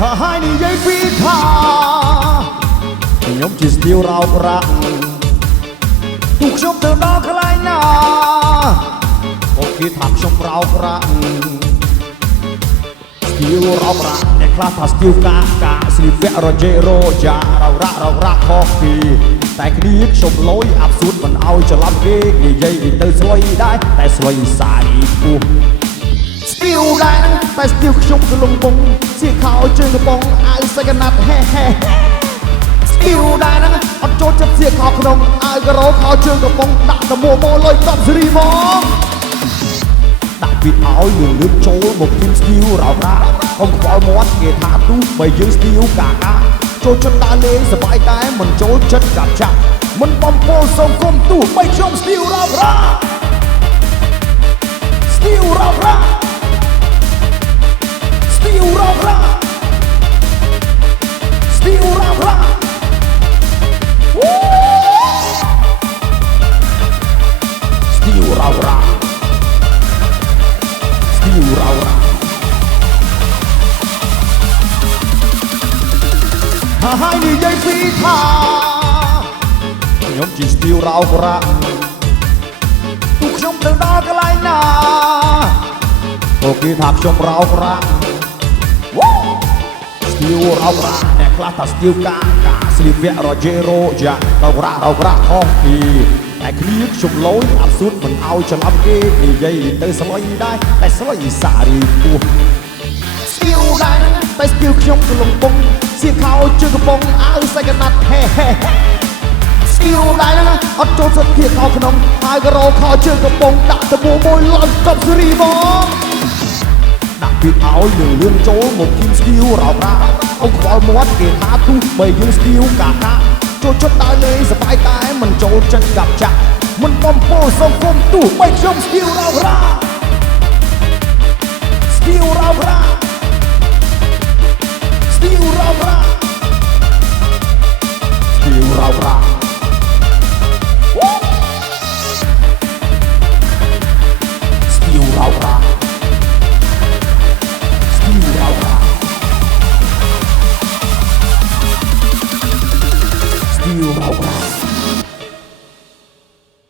ហើយនិយាយពីថាខ្ញុំជាស្ទៀវរោបរាក់ទូខ្ញុំទៅដល់កន្លែងណាអូគេថាខ្ញុំរោបរាក់ស្ទៀវរោបរាក់អ្នកខ្លះថាស្ទៀវកាស្លីវៈរ៉ូជេរ៉ូយ៉ារោរ៉ាក់ខុសពីតែគ្នាខ្ញុំលយអាប់សួតមិនឲ្យច្រឡំគេនិយាយទៅស្លុយដែរតែស្លុយសារីពោះស្ទៀវដែរហ្នឹងតែស្ទៀវខ្ញុំក៏លំបងសៀកខោជើងកំប៉ុងអាវសាច់កណាត់ហេស្ទៀវដែរហ្នឹងអត់ចូលចិត្តសៀកខោក្នុងអាវការ៉ូខោជើងកំប៉ុងដាក់តមួមកលុយ10សេរីមកដាក់ពីឲ្យលឿនចូលមកពីស្ទៀវរោបរាក់កុំខ្វល់មាត់គេថាទូបើយើងស្ទៀវកាចូលចិត្តដើរលេងសប្បាយតែមិនចូលចិត្តកាប់ចាក់មិនបំពោលសង្គមទូបីខ្ញុំស្ទៀវរោបរាក់ស្ទៀវរោបរាក់ស្ទៀវរោបរាក់ស្ទៀវរោបរាក់ស្ទៀវរោបរាក់ស្ទៀវរោបរាក់ហើយនិយាយពីថាខ្ញុំជាស្ទៀវរោបរាក់ទូខ្ញុំទៅដល់កន្លែងណាអូគេថាខ្ញុំរោបរាក់ស្ទៀវរោបរាក់អ្នកខ្លះថាស្ទៀវកាស្លីវៈរ៉ូជេរ៉ូយ៉ារោបរាក់ខុសពីតែគ្នាខ្ញុំលយអាប់សួតមិនឲ្យច្រឡំគេនិយាយទៅស្លុយដែរតែស្លុយសារីពោះស្ទៀវដែរតែស្ទៀវខ្ញុំក៏លំបងសៀកខោជើងកំប៉ុងអាវសាច់កណាត់ហេស្ទៀវដែរណាអត់ចូលចិត្តសៀកខោក្នុងអាវការ៉ូខោជើងកំប៉ុងដាក់តមួមួយលន់10សេរីមកដាក់ពីឲ្យលឿនចូលមកពីស្ទៀវរោបរាក់អុំខ្វល់មាត់គេថាទូបើយើងស្ទៀវកាចូលចិត្តដើរលេងសប្បាយតែមិនចូលចិត្តកាប់ចាក់មិនបំពោលសង្គមទូបីខ្ញុំស្ទៀវរោបរាក់ស្ទៀវរោបរាក់ស្ទៀវរោបរាក់ស្ទៀវរោបរាក់